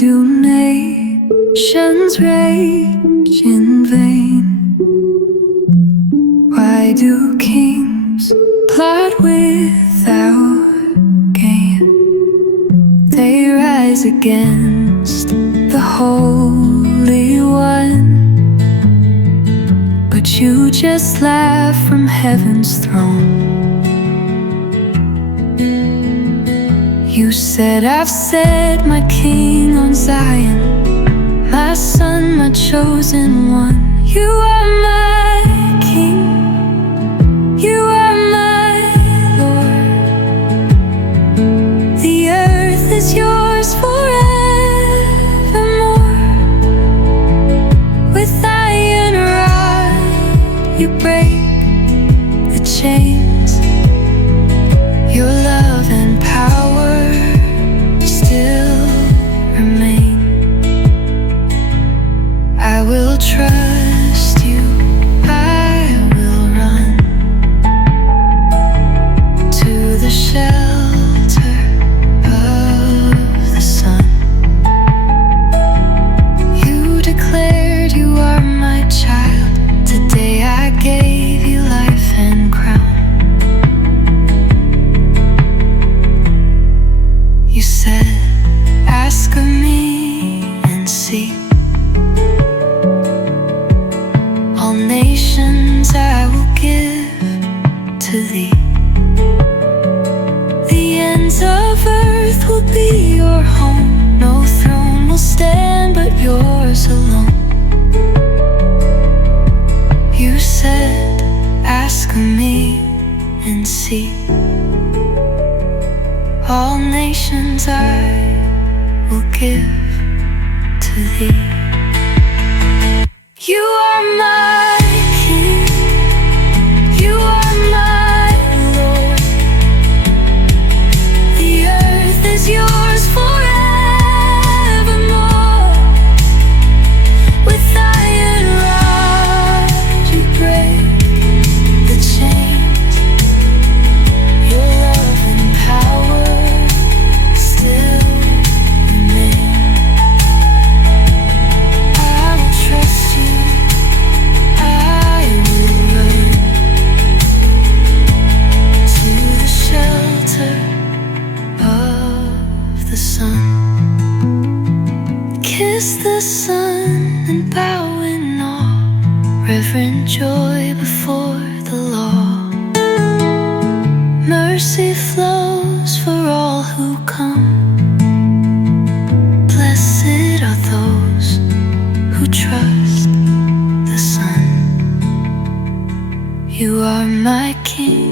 do nations rage in vain? Why do kings plot without gain? They rise against the Holy One, but you just laugh from heaven's throne. You said, I've set my king on Zion, my son, my chosen one. You are my king, you are my Lord. The earth is yours forevermore. With iron rod you break the chains. Your love and power still remain. I will trust you, I will run to the shelter of the sun. You declared you are my child. Today I gave you life and crown. You said, ask of me and see. All nations I will give to thee. The ends of earth will be your home. No throne will stand but yours alone. You said, ask of me and see. All nations I will give to thee. You are my king, you are my Lord. The earth is yours forevermore. With iron rod you break the chains. Your love and power still remain. I will trust you, I will run to the shelter of the sun. Kiss the sun and bow in awe, reverent joy before the law. Mercy flows for all who come. Blessed are those who trust the Son. You are my King,